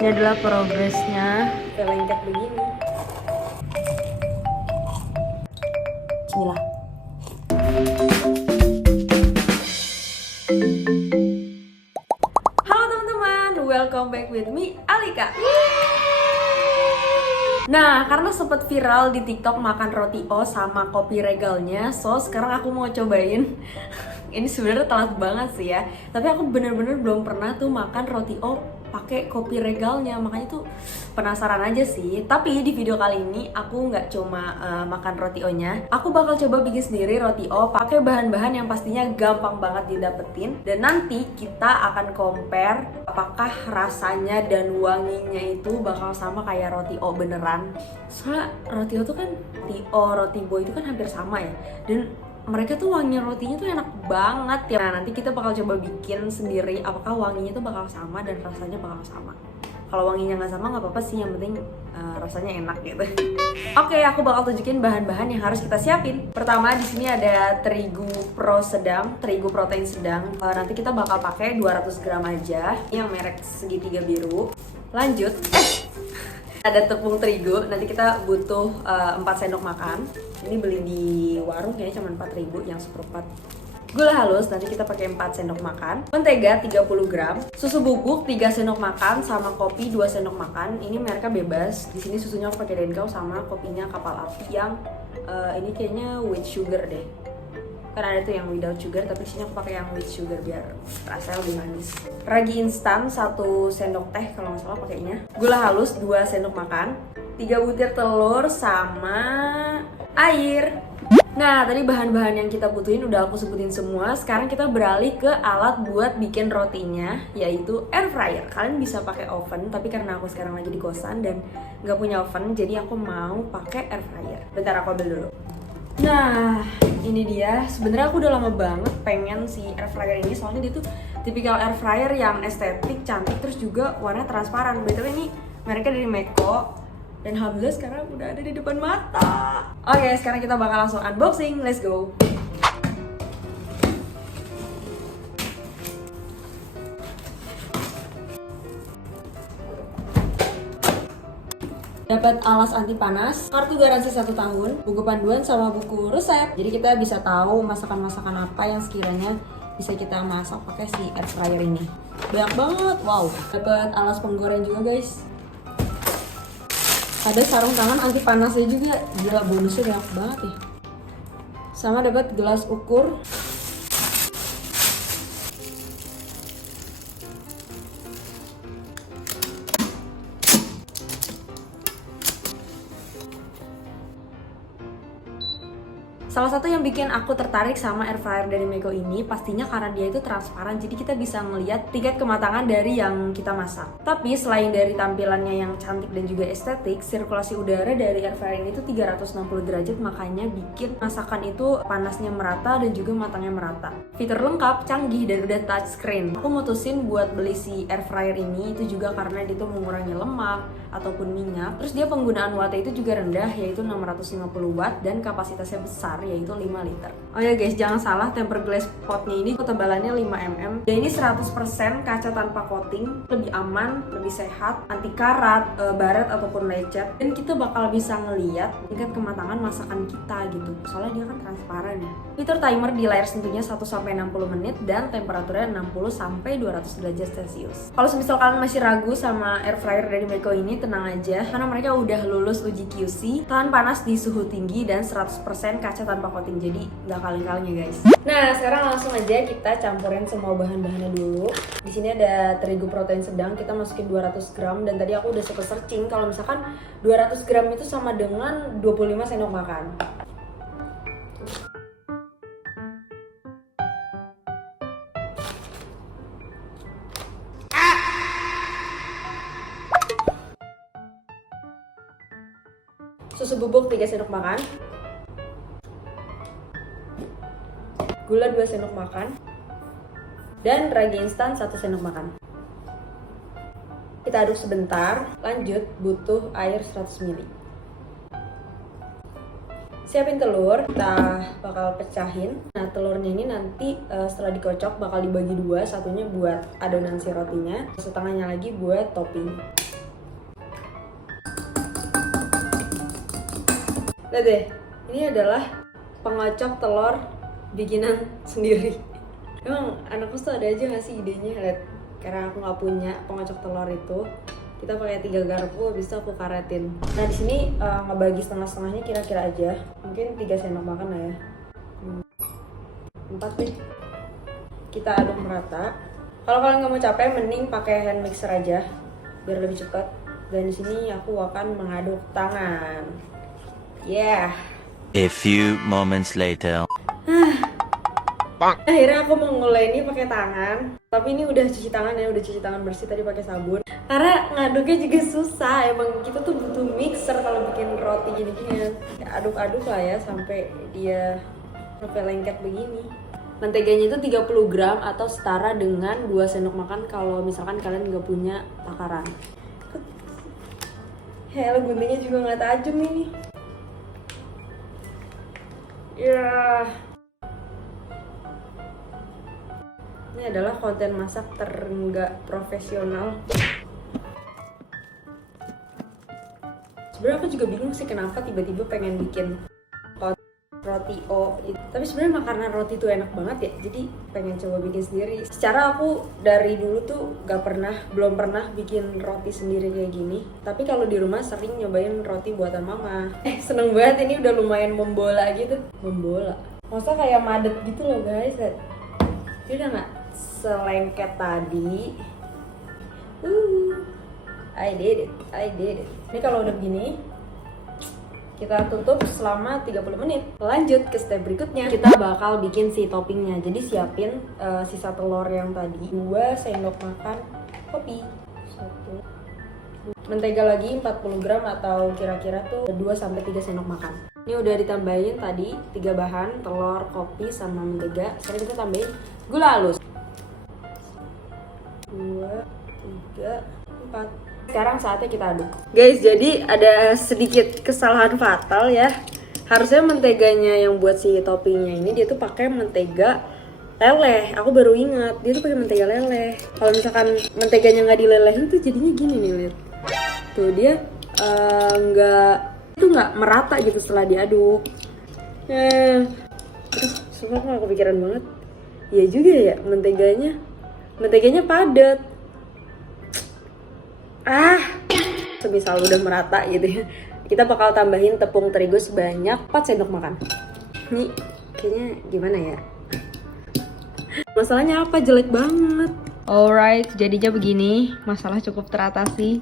Ini adalah progresnya. Kita lengket begini. Bismillah. Halo teman-teman, welcome back with me, Alika. Nah, karena sempat viral di TikTok makan roti O sama kopi regalnya, so sekarang aku mau cobain. Ini sebenarnya telat banget sih ya, tapi aku bener-bener belum pernah tuh makan roti O pakai kopi regalnya, makanya tuh penasaran aja sih. Tapi di video kali ini aku nggak cuma makan roti O-nya, aku bakal coba bikin sendiri roti O pakai bahan-bahan yang pastinya gampang banget didapetin, dan nanti kita akan compare apakah rasanya dan wanginya itu bakal sama kayak roti O beneran. Soalnya roti O tuh kan, roti O, roti boy itu kan hampir sama ya, dan mereka tuh wangi rotinya tuh enak banget ya. Nah, nanti kita bakal coba bikin sendiri apakah wanginya tuh bakal sama dan rasanya bakal sama. Kalau wanginya nggak sama nggak apa-apa sih, yang penting rasanya enak gitu. Oke, aku bakal tunjukin bahan-bahan yang harus kita siapin. Pertama di sini ada terigu pro sedang, terigu protein sedang. Nanti kita bakal pakai 200 gram aja, yang merek segitiga biru. Lanjut, ada tepung terigu, nanti kita butuh 4 sendok makan. Ini beli di warung kayaknya cuma 4.000 yang seperempat. Gula halus, nanti kita pakai 4 sendok makan. Mentega 30 gram. Susu bubuk 3 sendok makan, sama kopi 2 sendok makan. Ini mereknya bebas. Di sini susunya aku pakai Denkau, sama kopinya Kapal Api yang ini kayaknya with sugar deh. Kan ada tuh yang without sugar, tapi sini aku pakai yang with sugar biar rasanya lebih manis. Ragi instan 1 sendok teh kalau nggak salah pakainya. Gula halus 2 sendok makan. 3 butir telur sama air. Nah, tadi bahan-bahan yang kita butuhin udah aku sebutin semua. Sekarang kita beralih ke alat buat bikin rotinya, yaitu air fryer. Kalian bisa pakai oven, tapi karena aku sekarang lagi di kosan dan nggak punya oven, jadi aku mau pakai air fryer. Bentar, aku ambil dulu. Nah, ini dia. Sebenarnya aku udah lama banget pengen si air fryer ini, soalnya dia tuh tipikal air fryer yang estetik, cantik, terus juga warnanya transparan. BTW ini mereknya dari Meko, dan alhamdulillah sekarang udah ada di depan mata. Oke, sekarang kita bakal langsung unboxing. Let's go. Dapat alas anti panas, kartu garansi 1 tahun, buku panduan sama buku resep. Jadi kita bisa tahu masakan-masakan apa yang sekiranya bisa kita masak pakai si air fryer ini. Banyak banget, wow. Dapat alas penggoreng juga guys. Ada sarung tangan anti panasnya juga, gila bonusnya banyak banget ya. Sama dapat gelas ukur. Salah satu yang bikin aku tertarik sama air fryer dari Mego ini pastinya karena dia itu transparan, jadi kita bisa ngelihat tingkat kematangan dari yang kita masak. Tapi selain dari tampilannya yang cantik dan juga estetik, sirkulasi udara dari air fryer ini tuh 360 derajat, makanya bikin masakan itu panasnya merata dan juga matangnya merata. Fitur lengkap, canggih, dan udah touchscreen. Aku mutusin buat beli si air fryer ini itu juga karena dia tuh mengurangi lemak ataupun minyak. Terus dia penggunaan wattnya itu juga rendah, yaitu 650 watt, dan kapasitasnya besar, yaitu 5 liter. Oh ya guys, jangan salah, tempered glass potnya ini ketebalannya 5 mm. Dan ini 100% kaca tanpa coating, lebih aman, lebih sehat, anti karat, baret ataupun lecet. Dan kita bakal bisa ngeliat tingkat kematangan masakan kita gitu. Soalnya dia kan transparan ya. Fitur timer di layar sentuhnya 1-60 menit dan temperaturnya 60-200 derajat Celcius. Kalau semisal kalian masih ragu sama air fryer dari Meko ini, tenang aja, karena mereka udah lulus uji QC, tahan panas di suhu tinggi, dan 100% kaca tanpa coating, jadi nggak kaleng-kaleng ya guys. Nah, sekarang langsung aja kita campurin semua bahan-bahannya dulu. Di sini ada terigu protein sedang, kita masukin 200 gram, dan tadi aku udah sempat searching kalau misalkan 200 gram itu sama dengan 25 sendok makan. Susu bubuk 3 sendok makan, gula 2 sendok makan, dan ragi instan 1 sendok makan. Kita aduk sebentar, lanjut butuh air 100 ml. Siapin telur, kita bakal pecahin. Nah, telurnya ini nanti setelah dikocok bakal dibagi dua, satunya buat adonan si rotinya, setengahnya lagi buat topping. Lihat deh, ini adalah pengocok telur bikinan sendiri. Emang anak kos tuh ada aja nggak sih idenya? Lihat, karena aku nggak punya pengocok telur itu, kita pakai 3 garpu, habis itu aku karetin. Nah di sini ngebagi setengah-setengahnya kira-kira aja, mungkin 3 sendok makan lah ya. 4 deh. Kita aduk merata. Kalau kalian nggak mau capek, mending pakai hand mixer aja, biar lebih cepat. Dan di sini aku akan mengaduk tangan. Yeah. A few moments later. Akhirnya aku mau mulai ini pakai tangan. Tapi ini udah cuci tangan ya, udah cuci tangan bersih tadi pakai sabun. Karena ngaduknya juga susah. Emang kita tuh butuh mixer kalau bikin roti gini-ginian. Aduk-aduk lah ya sampai dia sampai lengket begini. Menteganya itu 30 gram atau setara dengan 2 sendok makan kalau misalkan kalian nggak punya takaran. Hell, guntingnya juga nggak tajam ini. Ya. Ini adalah konten masak terenggak profesional. Sebenarnya aku juga bingung sih kenapa tiba-tiba pengen bikin roti tapi sebenarnya karena roti itu enak banget ya, jadi pengen coba bikin sendiri. Secara aku dari dulu tuh belum pernah bikin roti sendiri kayak gini, tapi kalau di rumah sering nyobain roti buatan mama. Seneng banget, ini udah lumayan membola gitu. Membola masa kayak madet gitu loh guys. Ini udah nggak selengket tadi. I did it. Ini kalau udah begini kita tutup selama 30 menit. Lanjut ke step berikutnya. Kita bakal bikin si toppingnya. Jadi siapin sisa telur yang tadi, 2 sendok makan kopi, 1 mentega lagi 40 gram atau kira-kira tuh 2-3 sendok makan. Ini udah ditambahin tadi 3 bahan, telur, kopi, sama mentega. Sekarang kita tambahin gula halus. 2, 3, 4. Sekarang saatnya kita aduk. Guys, jadi ada sedikit kesalahan fatal ya. Harusnya menteganya yang buat si toppingnya ini dia tuh pakai mentega leleh. Aku baru ingat, dia tuh pakai mentega leleh. Kalau misalkan menteganya nggak dilelehin tuh jadinya gini nih, lihat. Tuh dia nggak merata gitu setelah diaduk. Sumpah aku kepikiran banget. Iya juga ya, menteganya padat. Semisal udah merata gitu ya, kita bakal tambahin tepung terigu sebanyak 4 sendok makan. Ini kayaknya gimana ya, masalahnya apa, jelek banget. Alright, jadinya begini, masalah cukup teratasi.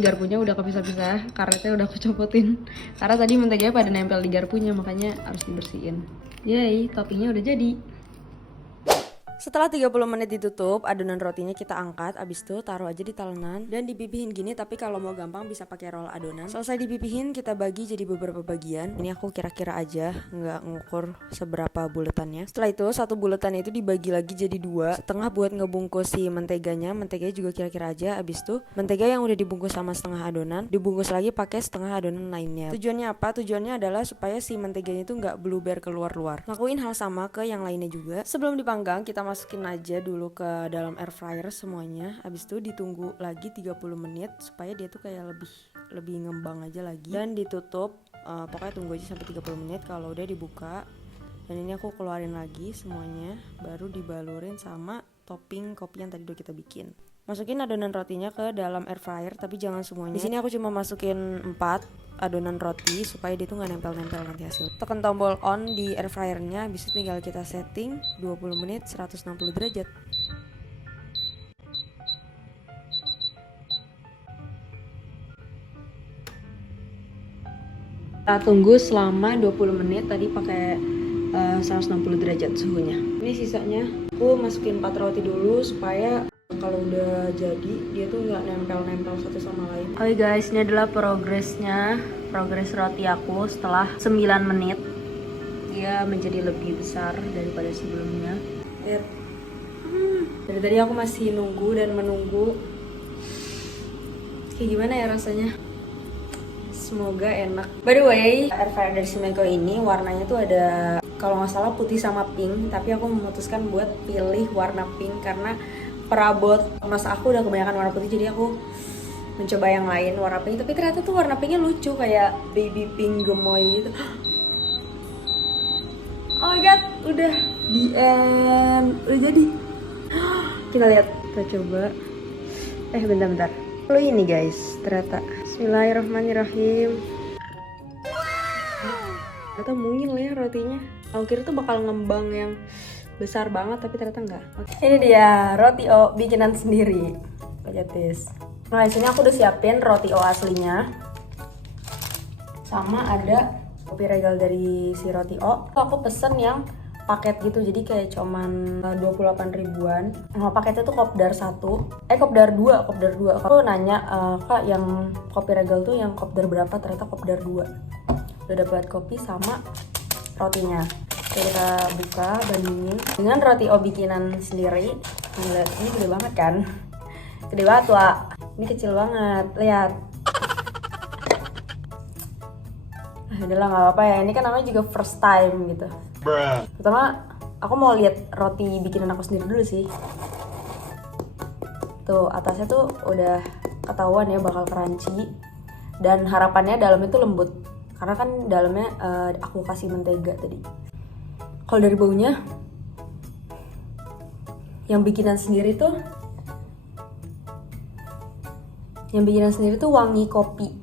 Garpunya udah kepisah-pisah, karetnya udah aku copotin karena tadi menteganya pada nempel di garpunya, makanya harus dibersihin. Yay, toppingnya udah jadi. Setelah 30 menit ditutup, adonan rotinya kita angkat, abis itu taruh aja di talenan dan dipipihin gini, tapi kalau mau gampang bisa pakai roll adonan. Selesai dipipihin, kita bagi jadi beberapa bagian. Ini aku kira-kira aja, nggak ngukur seberapa buletannya. Setelah itu, 1 buletan itu dibagi lagi jadi 2, setengah buat ngebungkus si menteganya juga kira-kira aja. Abis itu, mentega yang udah dibungkus sama setengah adonan, dibungkus lagi pakai setengah adonan lainnya. Tujuannya apa? Tujuannya adalah supaya si menteganya itu nggak bluber keluar-luar. Lakuin hal sama ke yang lainnya juga. Sebelum dipanggang, kita masukin aja dulu ke dalam air fryer semuanya. Habis itu ditunggu lagi 30 menit supaya dia tuh kayak lebih ngembang aja lagi. Dan ditutup, pokoknya tunggu aja sampai 30 menit. Kalau udah dibuka, dan ini aku keluarin lagi semuanya, baru dibalurin sama topping kopi yang tadi udah kita bikin. Masukin adonan rotinya ke dalam air fryer, tapi jangan semuanya. Di sini aku cuma masukin 4 adonan roti supaya dia tuh nggak nempel-nempel nanti hasil. Tekan tombol on di air fryernya, bisa tinggal kita setting 20 menit 160 derajat. Kita tunggu selama 20 menit, tadi pakai 160 derajat suhunya. Ini sisanya aku masukin 4 roti dulu supaya kalau udah jadi dia tuh nggak nempel-nempel satu sama lain. Oke guys, ini adalah progres roti aku setelah 9 menit. Dia menjadi lebih besar daripada sebelumnya. Lihat. Dari tadi aku masih nunggu dan menunggu. Kayak gimana ya rasanya? Semoga enak. By the way, air fryer dari Simeko ini warnanya tuh ada, kalau nggak salah putih sama pink, tapi aku memutuskan buat pilih warna pink karena perabot emas aku udah kebanyakan warna putih, jadi aku mencoba yang lain warna pink, tapi ternyata tuh warna pinknya lucu kayak baby pink gemoy gitu. Oh my god, udah di end, udah jadi. Kita lihat, kita coba. Bentar. Oh ini guys, ternyata. Bismillahirrahmanirrahim. Ternyata mungil ya rotinya. Aku kira tuh bakal ngembang yang besar banget, tapi ternyata enggak. Ini dia roti O bikinan sendiri. Pajatis. Nah, di sini aku udah siapin roti O aslinya. Sama ada kopi regal dari si roti O. Aku pesen yang paket gitu, jadi kayak cuman 28 ribuan. Nah, paketnya tuh kopdar 1, kopdar 2. Aku nanya, kak yang kopi regal tuh yang kopdar berapa? Ternyata kopdar 2. Udah dapat kopi sama rotinya. Kita buka, bandingin dengan roti O bikinan sendiri. Lihat, ini gede banget kan? Gede banget lah. Ini kecil banget, lihat. Udahlah nggak apa-apa ya, ini kan namanya juga first time gitu. Pertama, aku mau lihat roti bikinan aku sendiri dulu sih. Tuh, atasnya tuh udah ketahuan ya bakal crunchy. Dan harapannya dalamnya tuh lembut. Karena kan dalamnya aku kasih mentega tadi. Kalau dari baunya, yang bikinan sendiri tuh wangi kopi.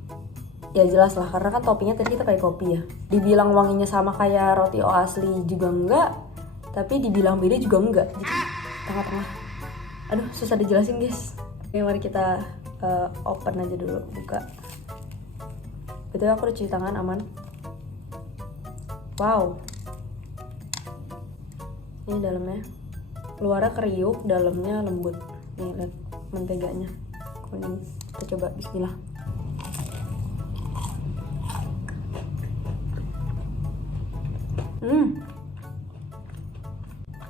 Ya jelas lah, karena kan toppingnya tadi kita pakai kopi ya. Dibilang wanginya sama kayak roti O asli juga enggak, tapi dibilang beda juga enggak. Jadi tengah-tengah. Aduh, susah dijelasin guys. Oke, mari kita open aja dulu, buka. Betul, aku udah cuci tangan, aman. Wow. Ini dalamnya. Luarnya kriuk, dalamnya lembut. Nih, lihat menteganya. Kuning. Kita coba, bismillah.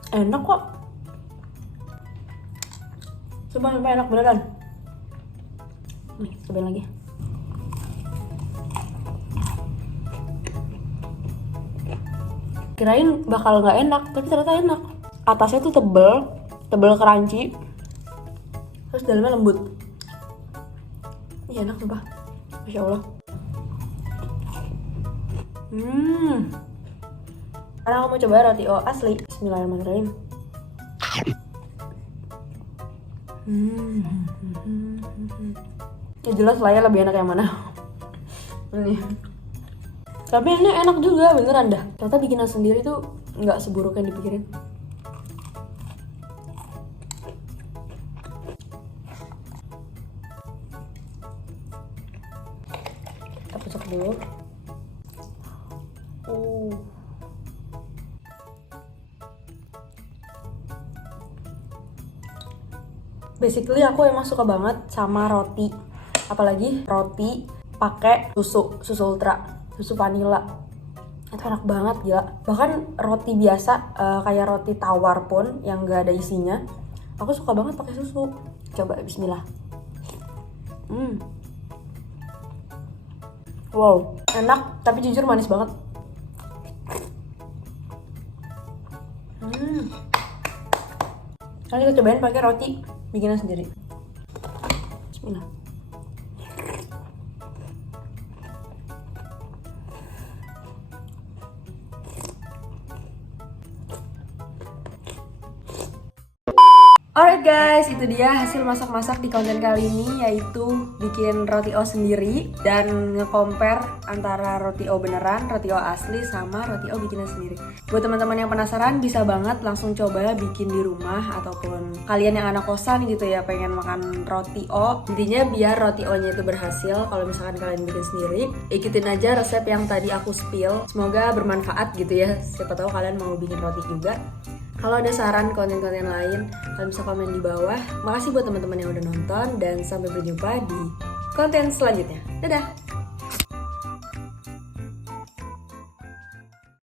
Enak kok. Sumpah enak beneran. Nih, cobain lagi. Kirain bakal nggak enak, tapi ternyata enak. Atasnya tuh tebel crunchy. Terus dalamnya lembut. Ini enak sumpah. Masya Allah. Sekarang aku mau coba roti O asli. Bismillahirrahmanirrahim. Ya jelas lah ya lebih enak yang mana. Ini. Tapi ini enak juga beneran dah. Ternyata bikinan sendiri tuh nggak seburuk yang dipikirin. Kita kocok dulu. Basically aku emang suka banget sama roti, apalagi roti pakai susu ultra, susu vanilla. Itu enak banget gila. Bahkan roti biasa kayak roti tawar pun yang gak ada isinya, aku suka banget pakai susu. Coba bismillah. Wow, enak tapi jujur manis banget. Kali kita cobain pakai roti bikinan sendiri. Bismillah. Alright guys, itu dia hasil masak-masak di konten kali ini, yaitu bikin roti O sendiri dan nge-compare antara roti O beneran, roti O asli, sama roti O bikinan sendiri. Buat teman-teman yang penasaran, bisa banget langsung coba bikin di rumah, ataupun kalian yang anak kosan gitu ya pengen makan roti O. Intinya biar roti O-nya itu berhasil. Kalau misalkan kalian bikin sendiri, ikutin aja resep yang tadi aku spill. Semoga bermanfaat gitu ya, siapa tahu kalian mau bikin roti juga. Kalau ada saran konten-konten lain, kalian bisa komen di bawah. Makasih buat teman-teman yang udah nonton, dan sampai berjumpa di konten selanjutnya. Dadah!